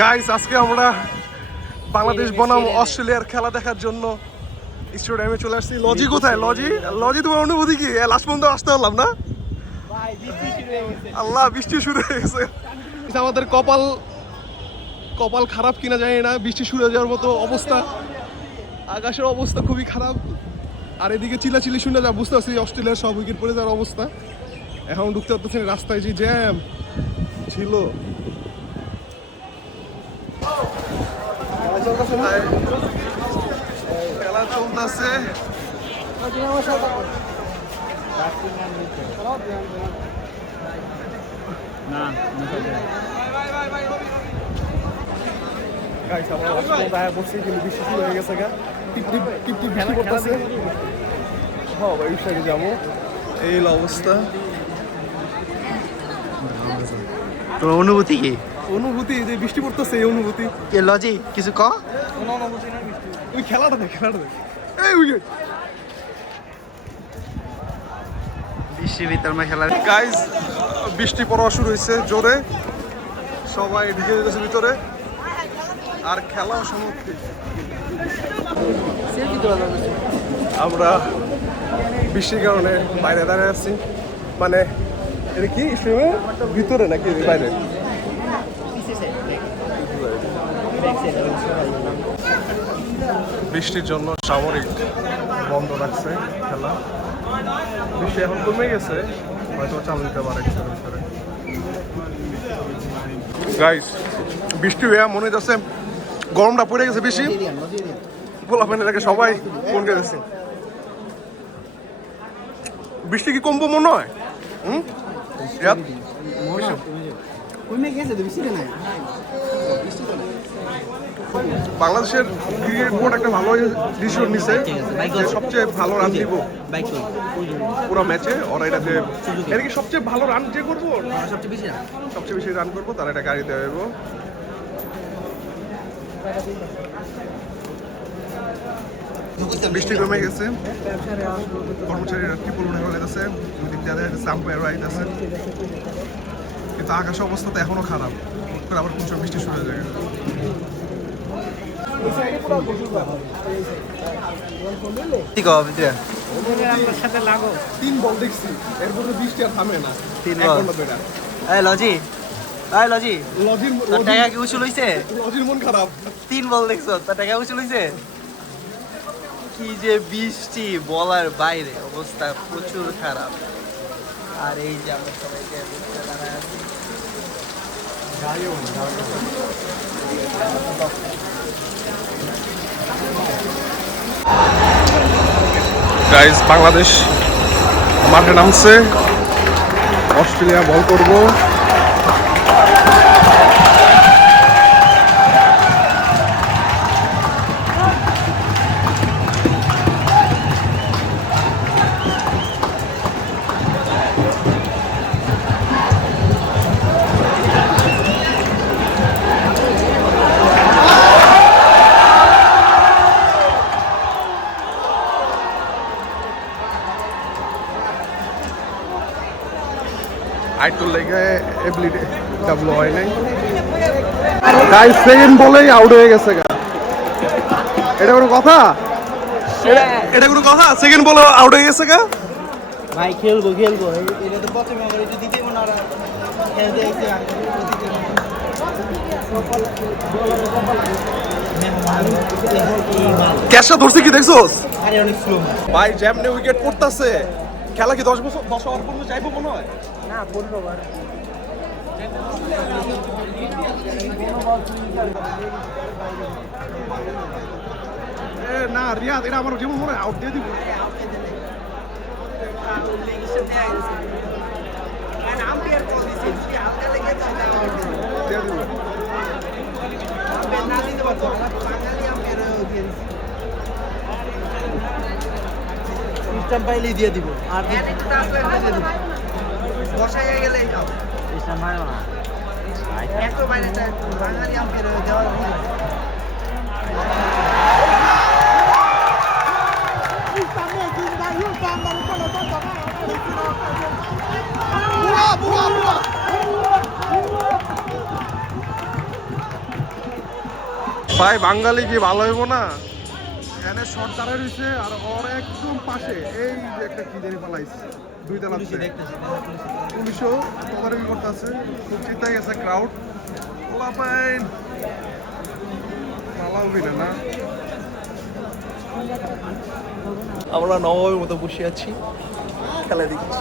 Guys আজকে আমরা বাংলাদেশ বনাম অস্ট্রেলিয়ার খেলা দেখার জন্য স্টেডিয়ামে চলে আসছি। লজি কোথায়? লজি তোমার অনুভূতি কি? লাস্ট পর্যন্ত আসতে পারলাম না। আল্লাহ, বৃষ্টি শুরু হয়ে গেছে। আমাদের কপাল খারাপ কিনা জানি না, বৃষ্টি শুরু হয়ে যাওয়ার মতো অবস্থা। আকাশের অবস্থা খুবই খারাপ। আর এদিকে চিল্লাচিল্লি শুনে যা বুঝতে পারছি অস্ট্রেলিয়ার সব উইকেট পড়ে যাওয়ার অবস্থা। এখন ঢুকতে পারতেছি না, রাস্তায় যে জ্যাম ছিল। খেলা চলতেছে। এই অবস্থা। তোর অনুভূতি কি? অনুভূতি যে বৃষ্টি পড়তেছে, এই অনুভূতি। লজি কিছু ক। কোনো অনুভূতি না, ওই খেলাটা দেখ। এই উইকেট বৃষ্টির ভিতর খেলা। গাইজ বৃষ্টি পড়া শুরু হয়েছে জোরে, সবাই ঢুকে যেতেছে ভিতরে, আর খেলা সমাপ্তি। আমরা বৃষ্টির কারণে বাইরে দাঁড়িয়ে আছি। মানে এটা কি ভিতরে নাকি বাইরে? বৃষ্টির জন্য সামরিক বন্ধ রাখছে খেলা। বৃষ্টি এখন কমে গেছে, হয়তো চালু দিতে পারে কিছুর ভিতরে। গাইস বৃষ্টি হয়ে মনে যাচ্ছে গরমটা পড়ে গেছে বেশি। পোলাপেন এলাকায় সবাই ফোন করেছে। বৃষ্টি কি কমবো মনে হয়? বাংলাদেশের ক্রিকেট বোর্ড একটা ভালো ডিসিশন নিছে যে সবচেয়ে ভালো রান দিব পুরো ম্যাচে। ওরা এটাতে এটা কি সবচেয়ে ভালো রান যে করবো, সবচেয়ে বেশি রান করবো তারা এটা গাড়ি দেওয়া হইব। বৃষ্টি কমে গেছে, কর্মচারীরা কি পরিমাণে হয়ে গেছে, আম্পায়ার রাইট আছে, কিন্তু আকাশের অবস্থা তো এখনো খারাপ। আবার প্রচুর বৃষ্টি শুরু হয়ে যায়। তিন বল দেখছি, এরপর বৃষ্টি আর থামে না। লজির মন খারাপ। 3 বল দেখছো, তার টাকা উঁচু লইছে। কি যে বৃষ্টি বলার বাইরে, অবস্থা প্রচুর খারাপ। আর এই যে আমরা সবাই দাঁড়ায় আছি। গাইজ বাংলাদেশ মাঠে নামছে, অস্ট্রেলিয়া বল করবো। আইটুর লেগে এবিলিটি ডাবলো হয় নাই। গাইস সেকেন্ড বলেই আউট হয়ে গেছে। এটা কোনো কথা? এটা কোনো কথা? সেকেন্ড বলে আউট হয়ে গেছে গা। ভাই খেলবো এটা তো প্রথমে আমরা এটা দিতে মনে আর খেলতে ক্যাশা ধরছে কি দেখছোস? আরে অনেক স্লো ভাই যেমনে উইকেট পড়তাছে, খেলা কি 10 ওভার পর্যন্ত যাইবো মনে হয় না। 15 ওভার না রিয়াদ, এটা আমার যেমন মনে হয় আউট দিয়ে দিব। পাইলে দিয়ে দিব। আর বসাই গেলে এত বাইরে বাঙালি আম্পের দেওয়ার ভাই বাঙালি কি ভালো হইব না? এনে শর্ট দাঁড়ায় রয়েছে আর ওর একদম পাশে এই যে একটা কি জানি পালাইছে, দুই তলা পুলিশও তদারকি করতেছে। খুব চিন্তায় গেছে ক্রাউড। পোলাপাইন পালাও বিনা না। আমরা নবাবের মতো বসে আছি, খেলা দেখছি।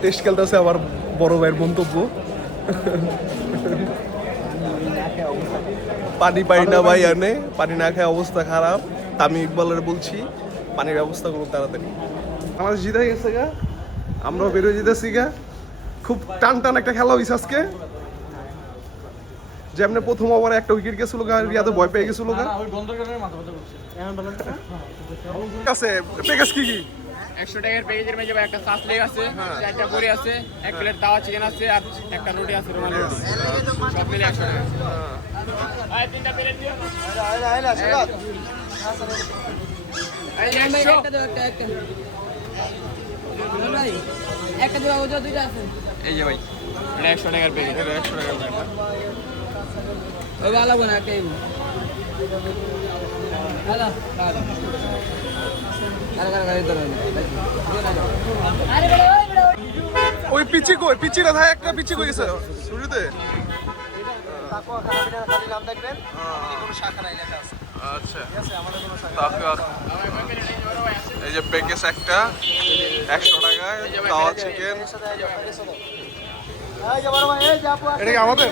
টেস্ট খেলতেছে আমার বড় ভাইয়ের মন্তব্য। পানি পাই না ভাই, আনে পানি না খায় অবস্থা খারাপ। আমি ইকবালের বলছি পানির ব্যবস্থা করুন তাড়াতাড়ি। আমাদের জিতে গেছে গা, আমরাও বেরোয় যেতেছি গা। খুব টান টান একটা খেলা হয়েছে আজকে। যেমনি প্রথম ওভারে একটা উইকেট গেছিল গা, রিয়াদে ভয় পেয়ে গেছিল গা। আছে প্যাকেজ কি কি? 100 টাকার প্যাকেজের মধ্যে একটা সাস লেগ আছে, একটা বড়ি আছে, এক প্লেট তাওয়া চিকেন আছে আর একটা রুটি আছে রুমালি রুটি। সব মিলে 100 টাকা। ভাই তিনটা প্লেট দিও। এই 100 একটা দেওয়া ওটা দুইটা আছে এই যে ভাই এটা 100 টাকার প্যাকেজ। এটা 100 টাকা ভাই। ওই ভালো বানা একটা হ্যালো ওই পিচি কই? পিচিটা ভাই একটা পিচি কই গেছে শুরুতে। তাকওয়া খারাপ খালি নাম দেখবেন, কোনো শাখা নাই লেখা আছে। আচ্ছা ঠিক আছে, আমাদের কোনো শাখা তাকওয়া। এই যে প্যাকেজ একটা 100 টাকায় তাওয়া চিকেন। এই যে বড় ভাই, এই যে আপু এটা কি আমাদের?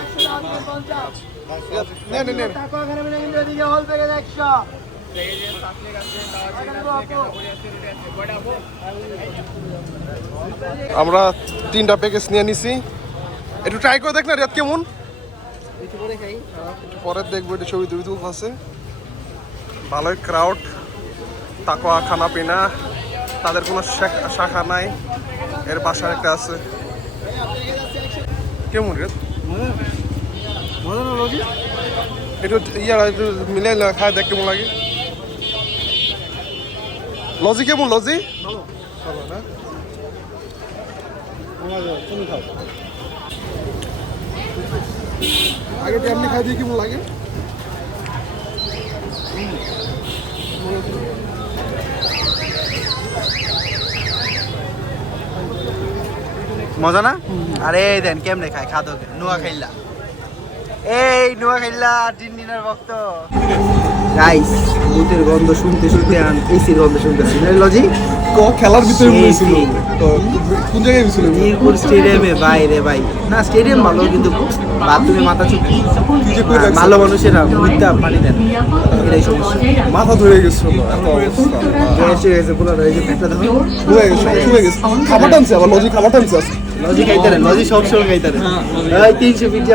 নে নে নে। তাকওয়া খারাপ কিন্তু এদিকে হল প্যাকেজ 100। প্যাকেজের সাস লেগ আছে, তাওয়া চিকেন আছে, একটা বড়ি আছে, রুটি আছে। কয়টা আপু? আমরা 3টা প্যাকেজ নিয়ে নিছি। একটু ট্রাই করে দেখ না রিয়াদ কেমন। একটু করে খাই পরে দেখবো এটা ছবি টবি তুলতে আছে। ভালোই ক্রাউড। তাকওয়া খানা পিনা, তাদের কোনো শাখা নাই, এর বাসার একটা আছে। কেমন রে? মজা না লজি? একটু ইয়ারা একটু মিলে খায় দেখ কেমন লাগে। লজি কেমন? লজি ভালো না? তুমি খাও। আগে তো এমনি খাই দিয়ে কেমন লাগে? মজা না? আরে দেন কেমনে খায় খাদকে নোয়া খাইলা। এই নোয়া খাইলা ডিন্ডিনার ভক্ত। গাইস ভূতের গন্ধ শুনতে শুনতে আন এসির গন্ধ শুনতেছি না লজি? খেলার ভিতরে সেই বলেছিল সেই। তো কোন জায়গায় গেছিল? মিরপুর স্টেডিয়ামে বাইরে ভাই না, স্টেডিয়াম ভালো কিন্তু বাথরুমে মাথা চুপি। ভালো মানুষেরা মুইতা পানি দেন, এটাই সমস্যা। মাথা ধরে গেছিল এত অবস্থা। গ্যাস হয়ে গেছে পুরো, এই যে পেটটা দেখো হয়ে গেছে, শুয়ে গেছে। খাবার টানছে আবার, লজি খাবার টানছে আজকে। লজি খাইতে লজি সব সময় খাইতে 300 পিজ্জা